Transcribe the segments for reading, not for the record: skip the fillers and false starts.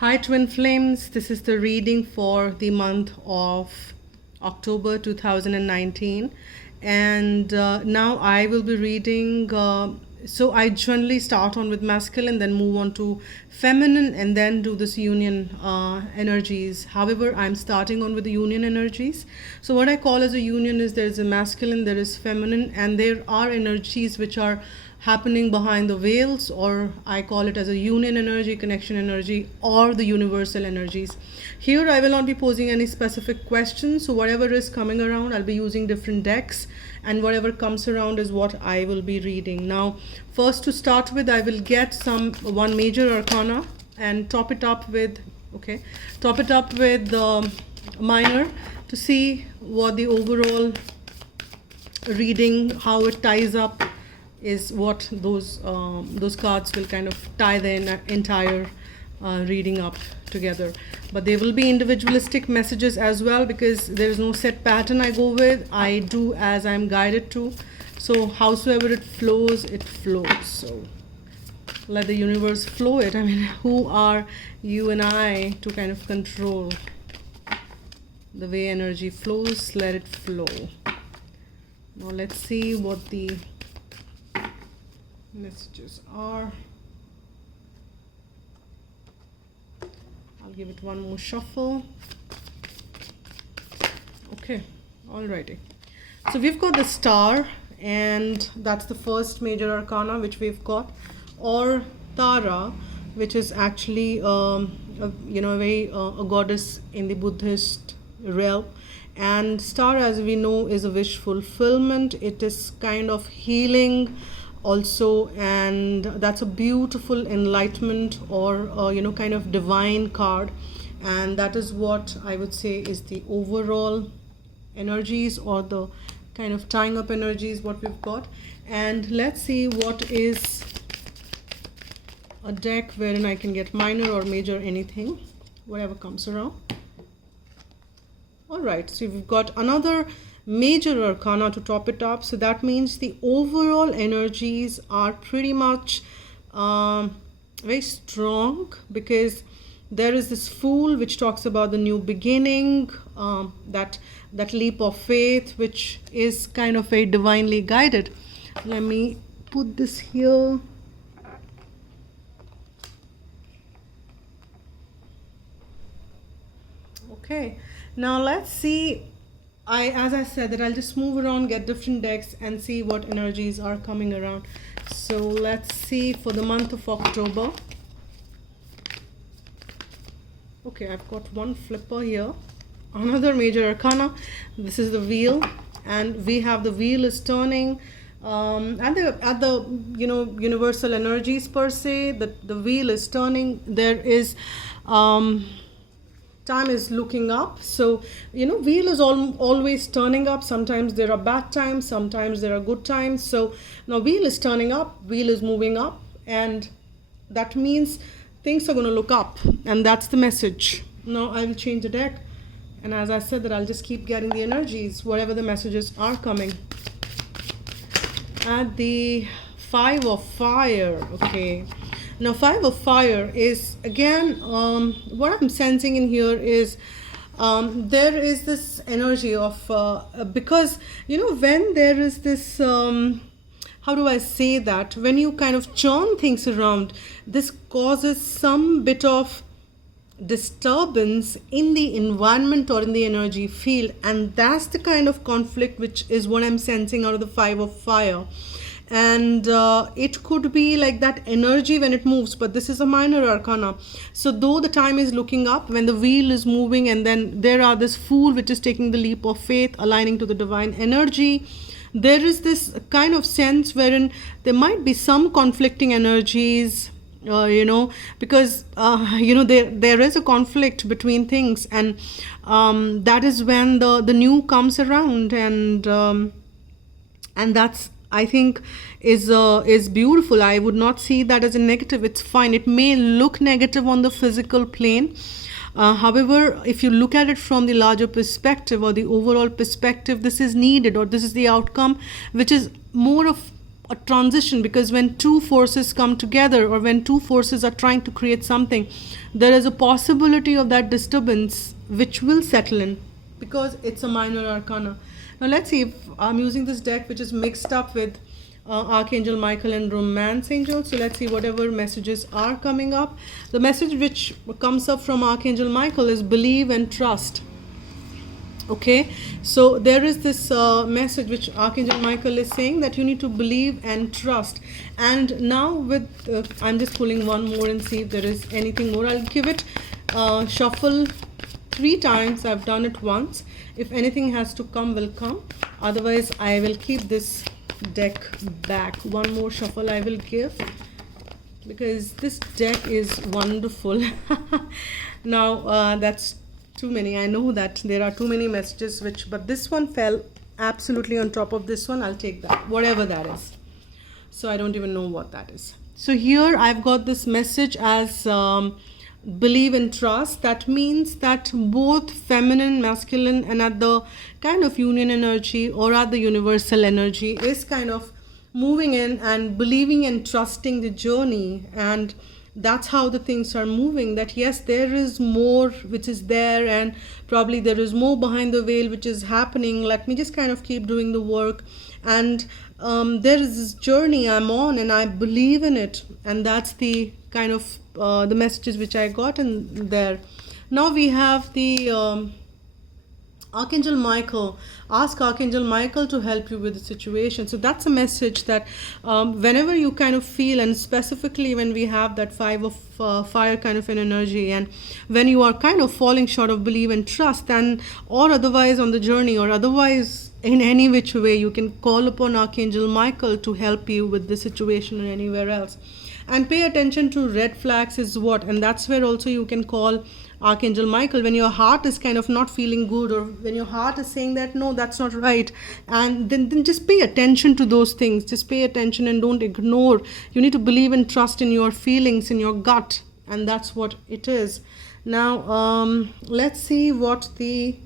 Hi Twin Flames, this is the reading for the month of October 2019, and now I will be reading. So I generally start on with masculine, then move on to feminine, and then do this union energies. However, I'm starting on with the union energies. So what I call as a union is there is a masculine, there is feminine, and there are energies which are happening behind the veils, or I call it as a union energy, connection energy, or the universal energies. Here I will not be posing any specific questions, so whatever is coming around, I'll be using different decks, and whatever comes around is what I will be reading. Now, first to start with, I will get one major arcana and top it up with minor to see what the overall reading, how it ties up, is what those cards will kind of tie the entire reading up together. But there will be individualistic messages as well, because there is no set pattern I go with. I do as I'm guided to. So howsoever it flows, it flows. So let the universe flow it. I mean, who are you and I to kind of control the way energy flows? Let it flow. Now let's see what the messages are. I'll give it one more shuffle. Okay, alrighty. So we've got the Star, and that's the first major arcana which we've got, or Tara, which is actually a goddess in the Buddhist realm. And Star, as we know, is a wish fulfillment. It is kind of healing also, and that's a beautiful enlightenment, or kind of divine card, and that is what I would say is the overall energies, or the kind of tying up energies what we've got. And let's see what is a deck wherein I can get minor or major, anything, whatever comes around. All right, so we've got another major arcana to top it up. So that means the overall energies are pretty much very strong, because there is this Fool which talks about the new beginning, that leap of faith, which is kind of very divinely guided. Let me put this here. Okay, now let's see. As I said, that I'll just move around, get different decks, and see what energies are coming around. So let's see for the month of October. Okay, I've got one flipper here. Another major arcana. This is the wheel, and we have the wheel is turning. At the universal energies per se, the wheel is turning. There is time is looking up. So wheel is always turning up. Sometimes there are bad times, sometimes there are good times. So now wheel is turning up, wheel is moving up, and that means things are going to look up, and that's the message. Now I will change the deck, and as I said, that I'll just keep getting the energies, whatever the messages are coming. At the Five of Fire. Okay, now Five of Fire is again, what I'm sensing in here is there is this energy of because when there is this how do I say that, when you kind of churn things around, this causes some bit of disturbance in the environment or in the energy field, and that's the kind of conflict which is what I'm sensing out of the Five of Fire. And it could be like that energy when it moves, but this is a minor arcana. So though the time is looking up, when the wheel is moving, and then there are this Fool which is taking the leap of faith, aligning to the divine energy, there is this kind of sense wherein there might be some conflicting energies, because there is a conflict between things, and that is when the new comes around, and that's, I think, is beautiful. I would not see that as a negative. It's fine. It may look negative on the physical plane. However, if you look at it from the larger perspective, or the overall perspective, this is needed, or this is the outcome, which is more of a transition, because when two forces come together, or when two forces are trying to create something, there is a possibility of that disturbance which will settle in, because it's a minor arcana. Now let's see if I'm using this deck which is mixed up with Archangel Michael and Romance Angel. So let's see whatever messages are coming up. The message which comes up from Archangel Michael is believe and trust. Okay, so there is this message which Archangel Michael is saying, that you need to believe and trust. And now with I'm just pulling one more and see if there is anything more. I'll give it shuffle 3 times. I've done it once. If anything has to come, will come. Otherwise I will keep this deck back. One more shuffle I will give, because this deck is wonderful. Now that's too many. I know that there are too many messages but this one fell absolutely on top of this one. I'll take that, whatever that is. So I don't even know what that is. So here I've got this message as believe and trust. That means that both feminine, masculine, and at the kind of union energy or at the universal energy is kind of moving in and believing and trusting the journey. And that's how the things are moving, that yes, there is more which is there, and probably there is more behind the veil which is happening. Let me just kind of keep doing the work, and there is this journey I'm on and I believe in it. And that's the kind of the messages which I got in there. Now we have the Archangel Michael. Ask Archangel Michael to help you with the situation. So that's a message that whenever you kind of feel, and specifically when we have that 5 of fire kind of an energy, and when you are kind of falling short of belief and trust, and or otherwise on the journey, or otherwise in any which way, you can call upon Archangel Michael to help you with the situation or anywhere else. And pay attention to red flags is what, and that's where also you can call Archangel Michael when your heart is kind of not feeling good, or when your heart is saying that no, that's not right. And then just pay attention to those things. Just pay attention and don't ignore. You need to believe and trust in your feelings, in your gut, and that's what it is. Now let's see what the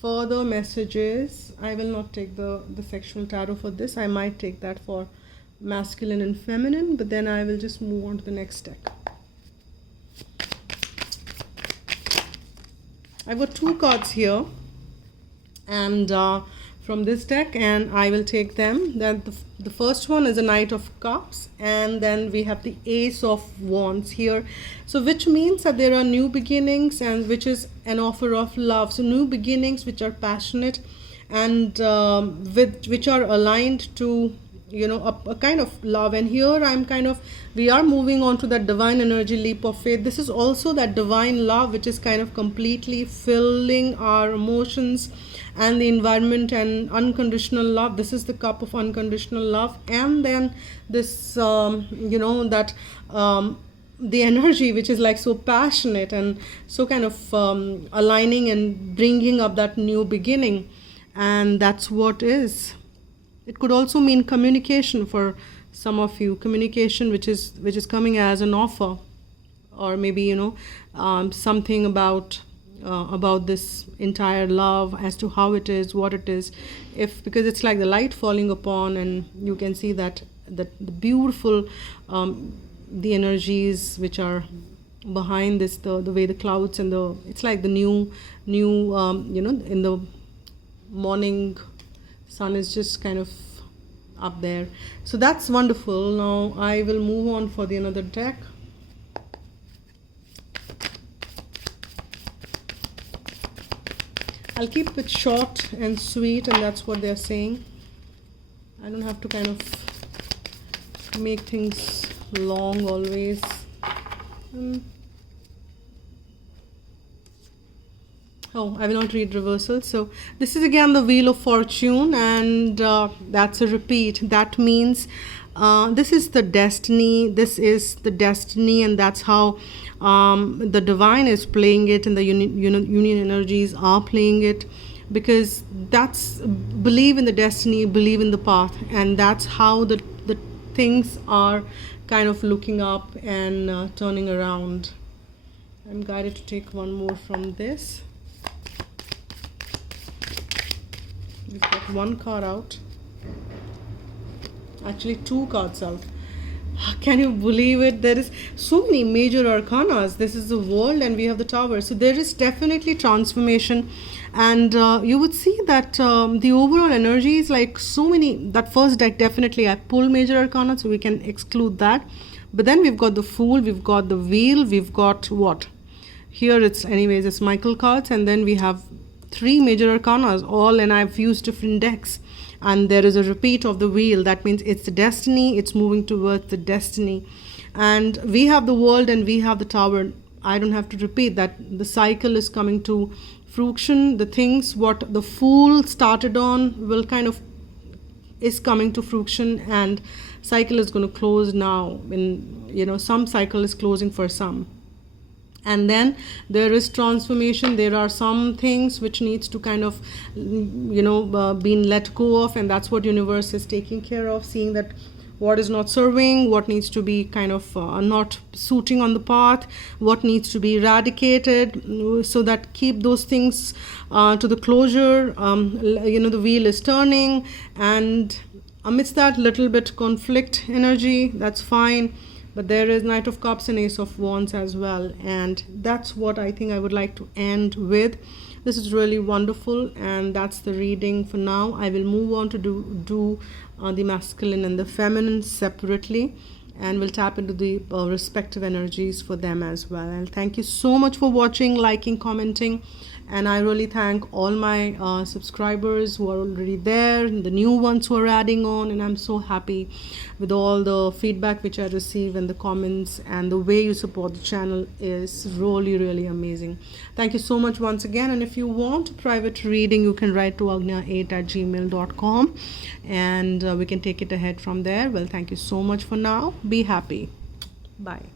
further message is. I will not take the sexual tarot for this. I might take that for masculine and feminine, but then I will just move on to the next deck. I've got 2 cards here, and from this deck, and I will take them. Then the first one is a Knight of Cups, and then we have the Ace of Wands here. So which means that there are new beginnings, and which is an offer of love. So new beginnings which are passionate, and which are aligned to a kind of love. And here we are moving on to that divine energy leap of faith. This is also that divine love which is kind of completely filling our emotions and the environment, and unconditional love. This is the cup of unconditional love. And then this the energy which is like so passionate and so kind of aligning and bringing up that new beginning. And that's what is. It could also mean communication for some of you, communication which is coming as an offer, or maybe something about this entire love, as to how it is, what it is, because it's like the light falling upon, and you can see that the beautiful the energies which are behind this, the way the clouds and it's like the new in the morning sun is just kind of up there. So that's wonderful. Now I will move on for the another deck. I'll keep it short and sweet, and that's what they're saying. I don't have to kind of make things long always. I will not read reversal. So this is again the Wheel of Fortune, and that's a repeat. That means this is the destiny. This is the destiny, and that's how the divine is playing it, and the union energies are playing it, because that's believe in the destiny, believe in the path, and that's how the things are kind of looking up and turning around. I'm guided to take one more from this. We've got one card out, Actually, two cards out. Can you believe it? There is so many major arcanas. This is the world, and we have the tower. So there is definitely transformation, and you would see that the overall energy is like so many. That first deck, definitely I pull major arcana, so we can exclude that. But then we've got the Fool, we've got the Wheel, we've got what? Here it's anyways it's Michael cards, and then we have three major arcanas all, and I've used different decks. And there is a repeat of the Wheel. That means it's the destiny, it's moving towards the destiny. And we have the World and we have the Tower. I don't have to repeat that. The cycle is coming to fruition. The things what the Fool started on will kind of is coming to fruition, and cycle is going to close now. In some cycle is closing for some. And then there is transformation. There are some things which needs to kind of being let go of, and that's what universe is taking care of, seeing that what is not serving, what needs to be kind of not suiting on the path, what needs to be eradicated, so that keep those things to the closure. The wheel is turning, and amidst that little bit conflict energy, that's fine. But there is Knight of Cups and Ace of Wands as well. And that's what I think I would like to end with. This is really wonderful. And that's the reading for now. I will move on to do the masculine and the feminine separately. And we'll tap into the respective energies for them as well. And thank you so much for watching, liking, commenting. And I really thank all my subscribers who are already there, and the new ones who are adding on. And I'm so happy with all the feedback which I receive, and the comments, and the way you support the channel is really, really amazing. Thank you so much once again. And if you want a private reading, you can write to agnya8@gmail.com, and we can take it ahead from there. Well, thank you so much for now. Be happy. Bye.